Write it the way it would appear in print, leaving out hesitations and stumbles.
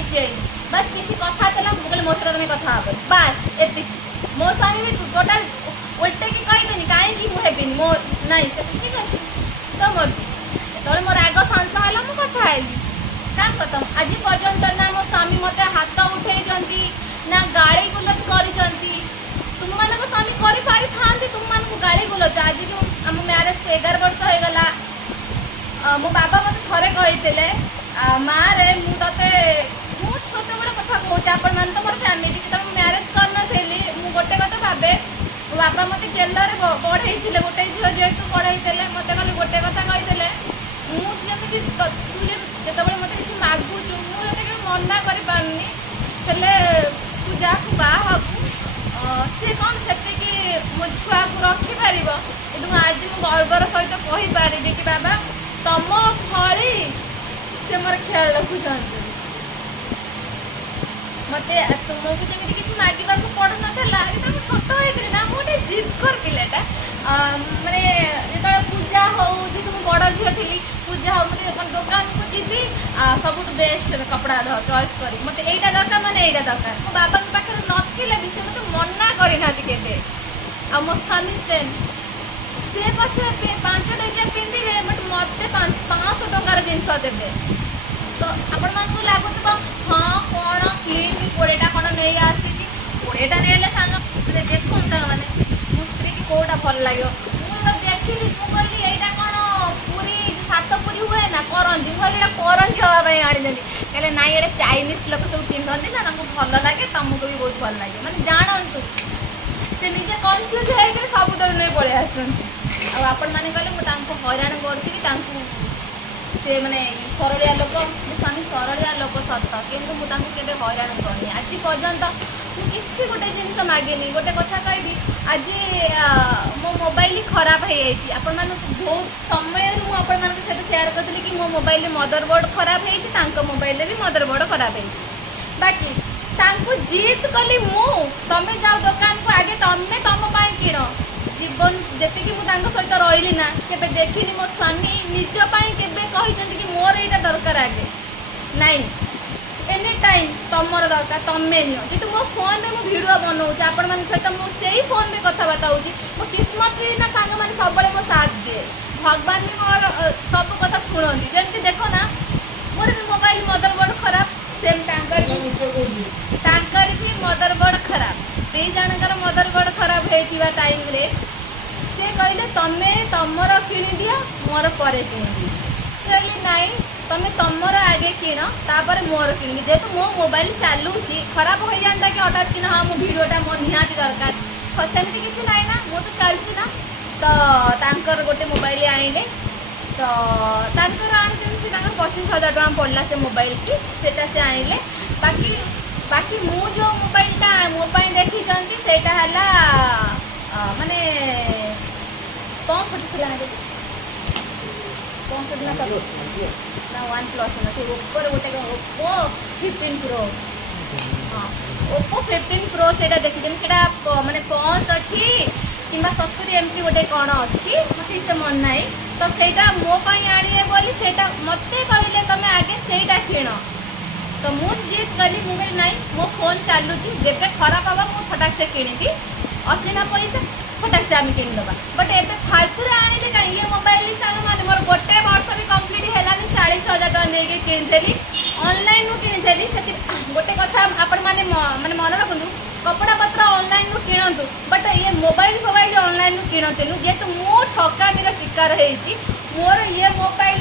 किसी बस किसी कथा चला मुझे मो सहित तुम्हें कथा हे बस एति मो स्वामी भी टोटाल उल्टे की कहबेनि कहीं मुझे मो नाई ठीक अच्छे तो मर्जी जो मोर राग शांत है मुझे कथा हेली काम खत्म आज पर्यंत ना मो स्वामी मत हाथ उठे ना गाड़ी गुलज कर तुम मान स्वामी कर पारि था तुम मान गाड़ी गुलज आज आम मैरेज को 11 वर्ष हो गला मो बाबा मत थे कही माँ रे मुझे छोट बड़े कथा कहे आपण मैंने तो मोर फैमिली जो मैरेज करनी मुझे गोटे कथा भावे मो बाबा मत केलर बढ़ई गोटे झील जेहतु बढ़ई मत कल गोटे कथा कही मुझे जो मत कि मागुचु मुझे मना कर तू जा बाहू सी कौन से मो छुआ को रखिपर एकदम आज मुझे गर्वर सहित कहीपर कि बाबा तुम फली से मोर ख्याल रखुंट मत तुमको जमी किसी मागवा पड़ ना छोट होती ना मुझे जिद कर पिलाटा माने जो पूजा हो जी तुम बड़ झील थी पूजा हो मुझे दुकान को जीवी सब बेस्ट कपड़ा चॉइस कर मत यहाँ दरकार माने यहाँ दरकार मो बाबा पाखे ना भी से मत मना करना के मो स्वामी सेम सी पचे 5 टकिया पिंधे बट मत 500 टकार जिनस देवे तो आपण मानक लगुव हाँ कौन क्लीन 20टा कौन नहीं आसी 20टा नहीं सांग मैंने देखूँ मैंने मो स्त्री की कौटा भल लगे मुझे देखी मुझे यहाँ कौन पूरी सात पूरी हुए ना करंजी मुझे करंजी हाँपाई आनी कहले ना ये चाइनीज लोक सब पिंधती ना भल लगे तुमको भी बहुत भल लगे मैंने जानतु से निजे कन्फ्यूज होकर सबुदर नहीं पलि आसती आपण मैंने कहले मुझे हैरान करी से मैंने सरलिया लोक स्वामी सरलिया लोक सत कि मुझे हैरान करनी आज पर्यंत किसी गोटे जिनस मागेनि गोटे कथा कहि आज मो मोबाइल खराब हो आपण मान बहुत समय मुझे सहित सेयार करी कि मो मोबाइल मदरबोर्ड खराब हो मोबाइल भी मदरबोर्ड खराब हो बाकी जिद कली मु तमें जाओ दुकान को आगे तमें तुम किण जीवन जी मुझे सहित रही ना के देखनी मो स्वामी निजपाई के कि मोर यहाँ दरकार आगे नाइन एनी टाइम तुमर दरकार तमें नियो जी मो फोन में भिड बनाऊँ आपण मान सहित मुझे फोन में कथबार्ता होची मो किस्मत भी ना सांग मैंने सब मो साथ दिए भगवान भी मोर सब कथा शुणती जमी देख ना मोर भी मोबाइल मदरबोर्ड खराब सेम टांकर भी मदरबोर्ड खराब दे जनकर मदरबोर्ड खराब होता टाइम रे से कहले तमें तुमर किणी दिया मोर पर किणी कहली नाई तमें तुमर आगे किण तापर मोर किणी जेहेतु मो मोबाइल चलुची खराब हो जाता कि हठात कि हाँ मो भिडटा मोर निहाती दरकार सेमती किसी ना ना मो तो चलुची ना तो तांकर गोटे मोबाइल आइले तो तांकर आनी 25,000 टका पड़ला से मोबाइल की सेटा से आइले बाकी बाकी मु जो मोबाइलटा मो देखी सेटा हला माने 65 ना 1+ ना से ऊपर गोटे ओप्पो 15 प्रो हाँ ओप्पो 15 प्रो से देखी से माने 65 कि 70 एमती गोटे कौन अच्छी मत से मन ना तो सेटा मोपाई आने बोली सेटा मत कहले तुम आगे सेटा किण तो मुझे जिद कली मुझे नाई मो फोन चलुची जेबे खराब हवा मु फटाक से किणी अच्छे ना पैसा फटाक से आम किणीदबा बट एबे फालतू आने कहीं ये मोबाइल सांग मान मोर गोटे वर्ष भी कंप्लीट है 40,000 टका नहीं किनी ऑनलाइन किनी से गोटे कथा आपण मैंने माने मन रखु कपड़ा पत्र ऑनलाइन किणतु बट ये मोबाइल ऑनलाइन किणतु जेहेतु मो ठकामीर शिकार होर ये मोबाइल